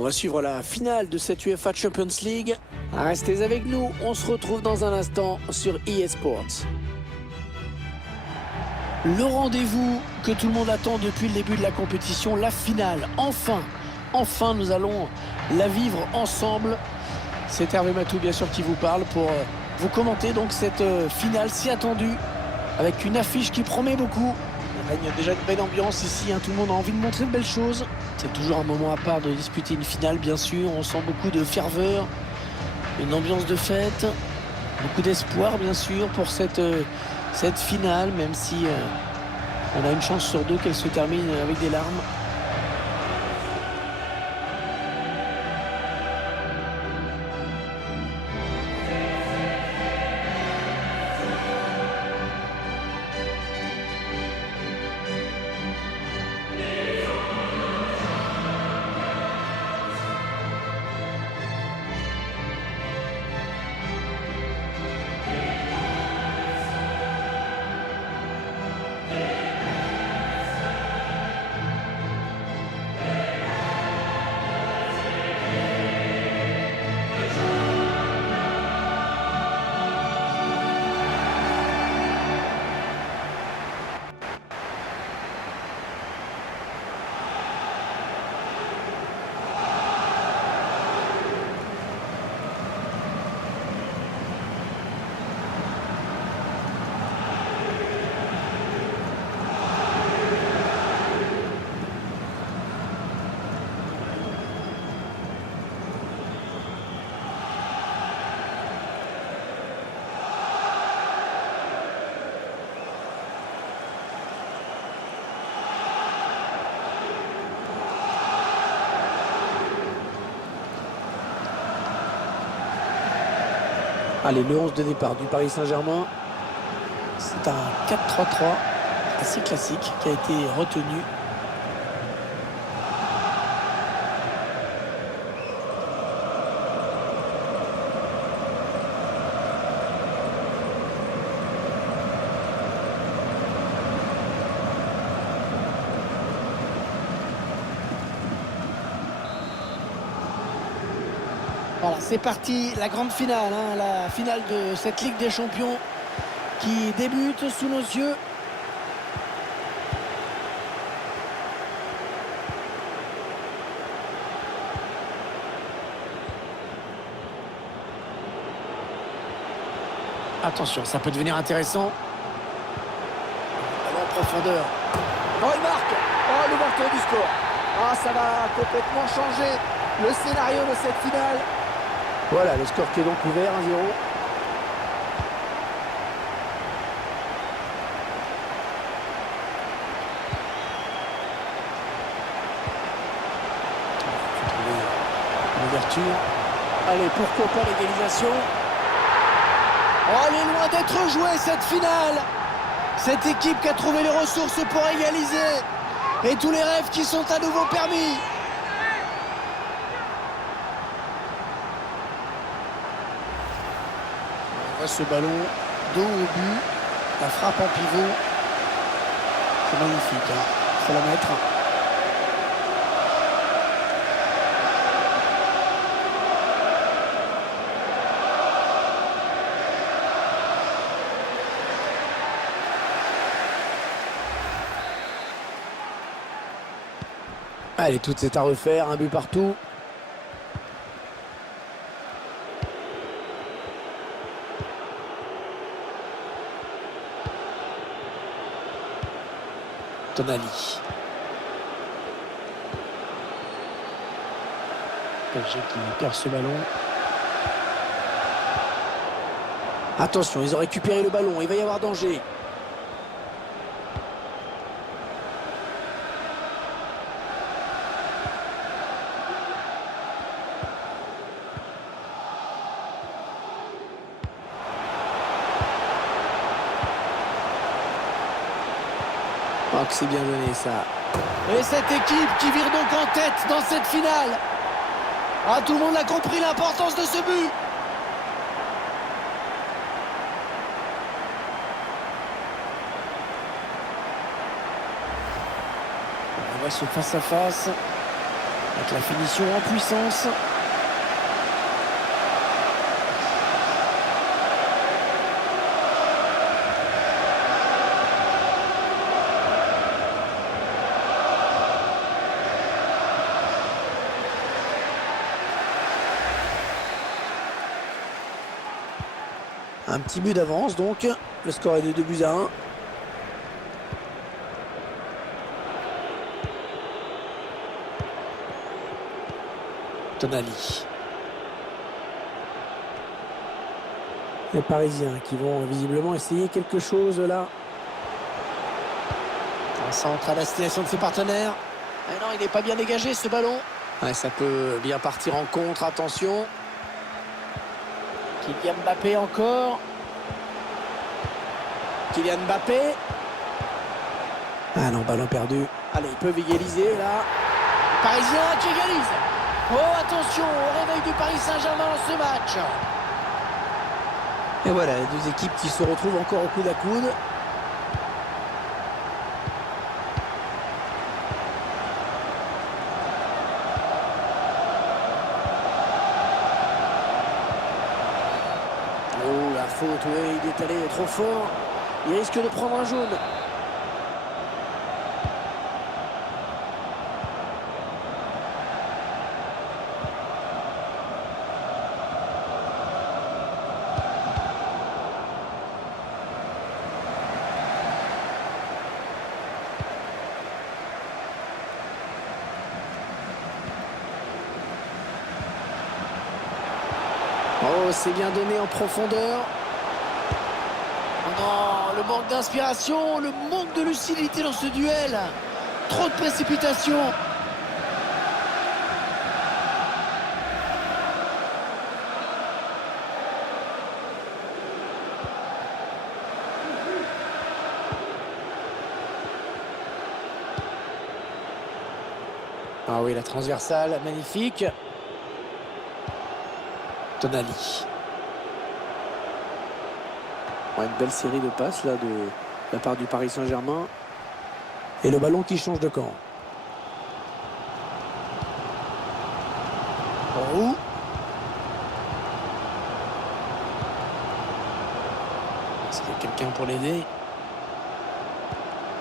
On va suivre la finale de cette UEFA Champions League. Restez avec nous, on se retrouve dans un instant sur EA Sports. Le rendez-vous que tout le monde attend depuis le début de la compétition, la finale. Enfin nous allons la vivre ensemble. C'est Hervé Matou bien sûr qui vous parle pour vous commenter donc cette finale si attendue avec une affiche qui promet beaucoup. Il y a déjà une belle ambiance ici, tout le monde a envie de montrer de belles choses. C'est toujours un moment à part de disputer une finale bien sûr. On sent beaucoup de ferveur, une ambiance de fête, beaucoup d'espoir bien sûr pour cette finale, même si on a une chance sur deux qu'elle se termine avec des larmes. Allez, le 11 de départ du Paris Saint-Germain. C'est un 4-3-3 assez classique qui a été retenu. Voilà, c'est parti, la grande finale, la finale de cette Ligue des Champions qui débute sous nos yeux. Attention, ça peut devenir intéressant. Ballon en profondeur. Oh, il marque! Oh, l'ouverture du score. Ah, ça va complètement changer le scénario de cette finale. Voilà, le score qui est donc ouvert, 1-0. Une ouverture. Allez, pourquoi pas l'égalisation? Oh, elle est loin d'être jouée cette finale. Cette équipe qui a trouvé les ressources pour égaliser. Et tous les rêves qui sont à nouveau permis. Ce ballon dos au but, la frappe en pivot, c'est magnifique, il faut la mettre. Allez, tout est à refaire, un but partout. Tonali. PSG qui perd ce ballon. Attention, ils ont récupéré le ballon, il va y avoir danger. Oh, que c'est bien donné ça. Et cette équipe qui vire donc en tête dans cette finale. Ah, tout le monde a compris l'importance de ce but. On voit ce face-à-face. Avec la finition en puissance. Un petit but d'avance donc. Le score est de 2-1. Tonali. Les Parisiens qui vont visiblement essayer quelque chose là. Un centre à destination de ses partenaires. Ah non, il n'est pas bien dégagé ce ballon. Ouais, ça peut bien partir en contre, attention. Kylian Mbappé encore. Kylian Mbappé. Ah non, ballon perdu. Allez, ils peuvent égaliser là. Les Parisiens qui égalisent. Oh, attention au réveil du Paris Saint-Germain dans ce match. Et voilà, les deux équipes qui se retrouvent encore au coude à coude. Oh, la faute, oui, il est allé trop fort. Il risque de prendre un jaune. Oh, c'est bien donné en profondeur. Oh non, le manque d'inspiration, le manque de lucidité dans ce duel. Trop de précipitation. Ah oui, la transversale, magnifique. Tonali. Ouais, une belle série de passes là de la part du Paris Saint-Germain. Et le ballon qui change de camp. Oh. Est-ce qu'il y a quelqu'un pour l'aider?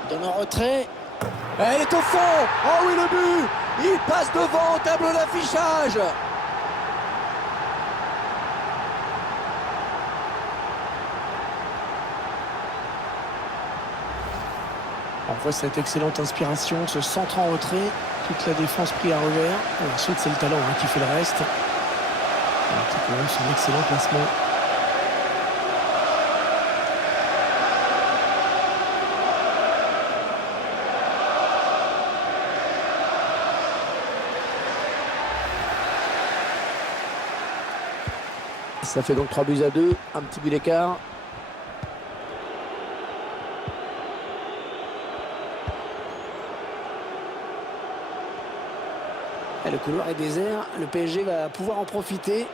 Donne en retrait. Elle est au fond. Oh oui, le but. Il passe devant au tableau d'affichage. On voit cette excellente inspiration, ce centre en retrait, toute la défense pris à revers. Et ensuite, c'est le talent qui fait le reste. C'est quand même son excellent placement. Ça fait donc 3-2, un petit but d'écart. Le couloir est désert, le PSG va pouvoir en profiter.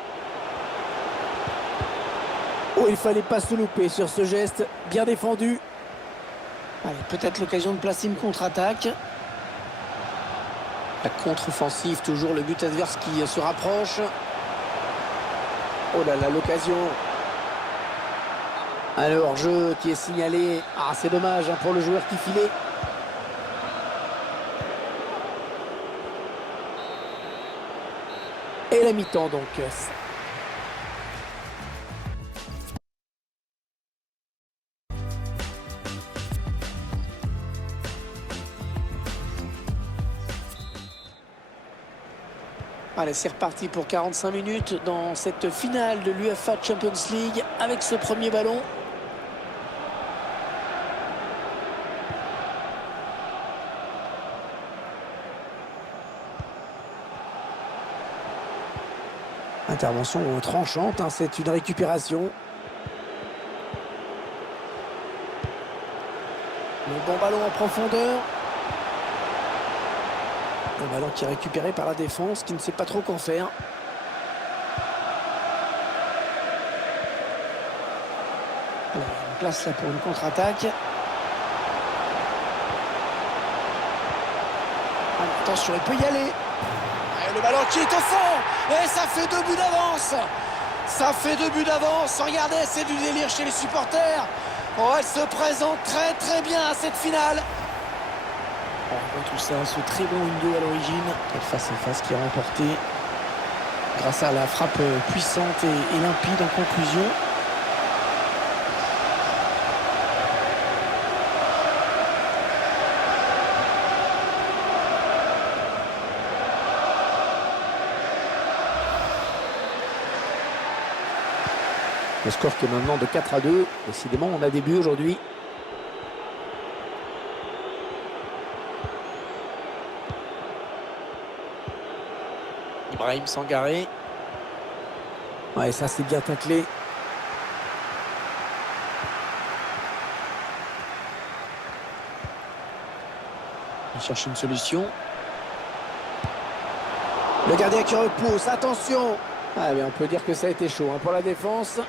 Oh, il fallait pas se louper sur ce geste, bien défendu. Allez, peut-être l'occasion de placer une contre-attaque. La contre-offensive, toujours le but adverse qui se rapproche. Oh là là, l'occasion. Alors, jeu qui est signalé. Ah, c'est dommage pour le joueur qui filait. Et la mi-temps donc. Allez, c'est reparti pour 45 minutes dans cette finale de l'UEFA Champions League avec ce premier ballon. Intervention tranchante, c'est une récupération. Le bon ballon en profondeur. Un ballon qui est récupéré par la défense, qui ne sait pas trop qu'en faire. Alors, une place là pour une contre-attaque. Attention, il peut y aller. Et le ballon qui est au fond. Et ça fait 2 buts d'avance. Ça fait 2 buts d'avance. Regardez, c'est du délire chez les supporters. Oh, elle se présente très très bien à cette finale. On voit tout ça, ce très bon Indo à l'origine. Quel face-à-face qui est remporté grâce à la frappe puissante et limpide en conclusion. Le score qui est maintenant de 4-2. Décidément, on a des buts aujourd'hui. Ibrahim Sangaré. Ouais, ça c'est bien taclé. Il cherche une solution. Le gardien qui repousse. Attention. Ah, mais on peut dire que ça a été chaud pour la défense.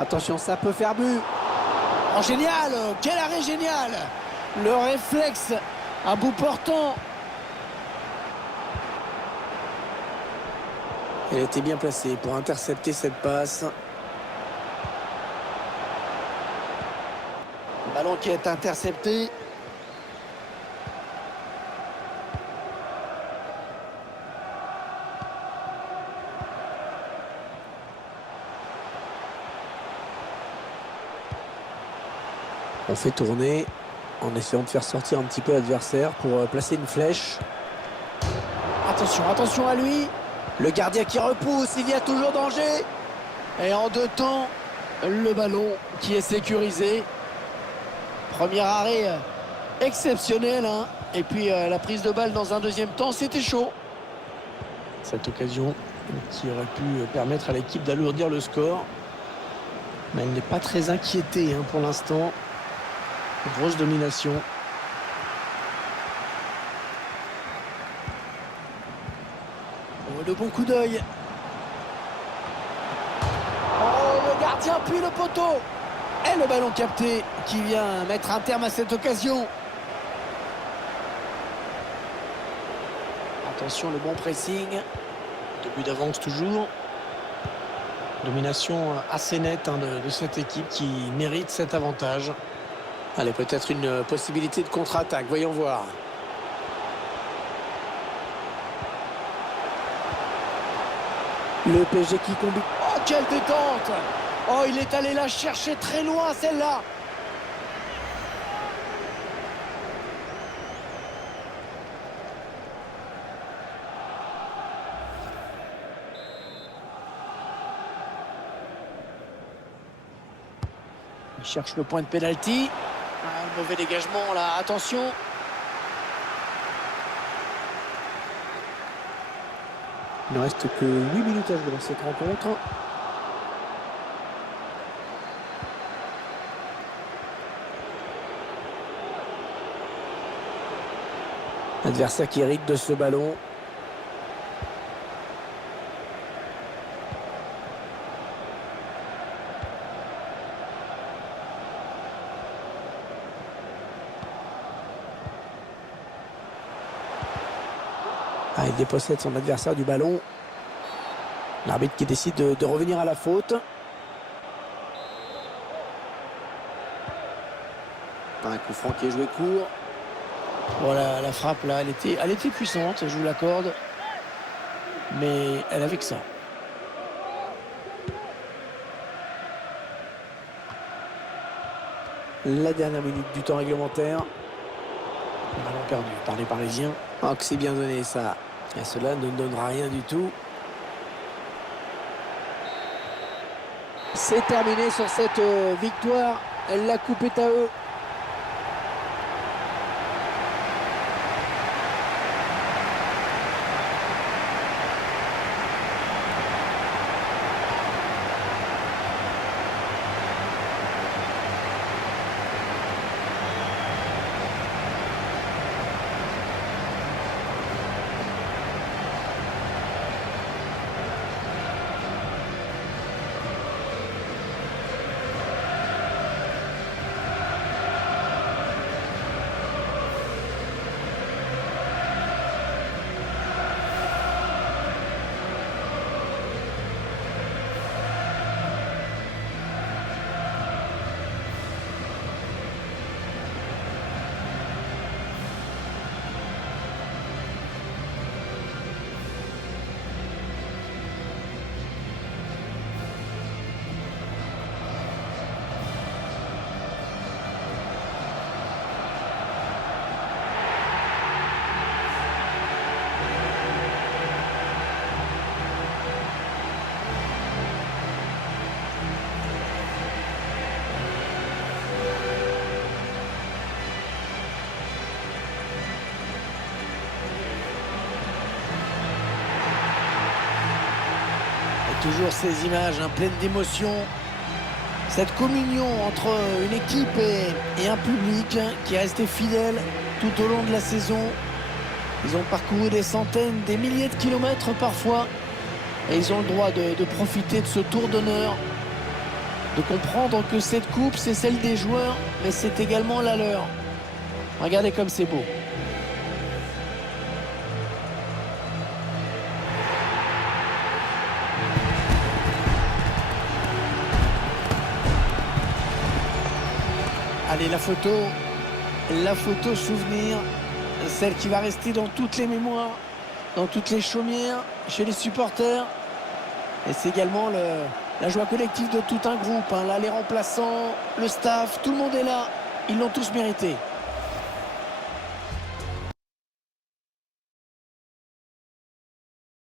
Attention, ça peut faire but. Oh, génial! Quel arrêt génial! Le réflexe à bout portant. Elle était bien placée pour intercepter cette passe. Le ballon qui est intercepté. On fait tourner en essayant de faire sortir un petit peu l'adversaire pour placer une flèche. Attention, attention à lui. Le gardien qui repousse, il y a toujours danger. Et en 2 temps, le ballon qui est sécurisé. Premier arrêt exceptionnel. Et puis la prise de balle dans un 2e temps, c'était chaud. Cette occasion qui aurait pu permettre à l'équipe d'alourdir le score. Mais elle n'est pas très inquiétée pour l'instant. Grosse domination. Oh, le bon coup d'œil. Oh, le gardien puis le poteau. Et le ballon capté qui vient mettre un terme à cette occasion. Attention, le bon pressing. 2 buts d'avance toujours. Domination assez nette de cette équipe qui mérite cet avantage. Allez, peut-être une possibilité de contre-attaque. Voyons voir. Le PSG qui combine. Oh, quelle détente! Oh, il est allé la chercher très loin, celle-là. Il cherche le point de pénalty. Un mauvais dégagement, là. Attention. Il ne reste que 8 minutes à jouer dans cette rencontre. Adversaire qui hérite de ce ballon. Ah, il dépossède son adversaire du ballon. L'arbitre qui décide de revenir à la faute. Un coup franc qui est joué court. Voilà, la frappe là, elle était puissante, je vous l'accorde. Mais elle avait que ça. La dernière minute du temps réglementaire. Ballon perdu par les Parisiens. Oh, que c'est bien donné ça. Et cela ne donnera rien du tout. C'est terminé sur cette victoire. La coupe est à eux. Toujours ces images pleines d'émotion. Cette communion entre une équipe et un public qui est resté fidèle tout au long de la saison. Ils ont parcouru des centaines, des milliers de kilomètres parfois. Et ils ont le droit de profiter de ce tour d'honneur. De comprendre que cette coupe, c'est celle des joueurs, mais c'est également la leur. Regardez comme c'est beau. Allez, la photo souvenir, celle qui va rester dans toutes les mémoires, dans toutes les chaumières, chez les supporters. Et c'est également la joie collective de tout un groupe. Là, les remplaçants, le staff, tout le monde est là. Ils l'ont tous mérité.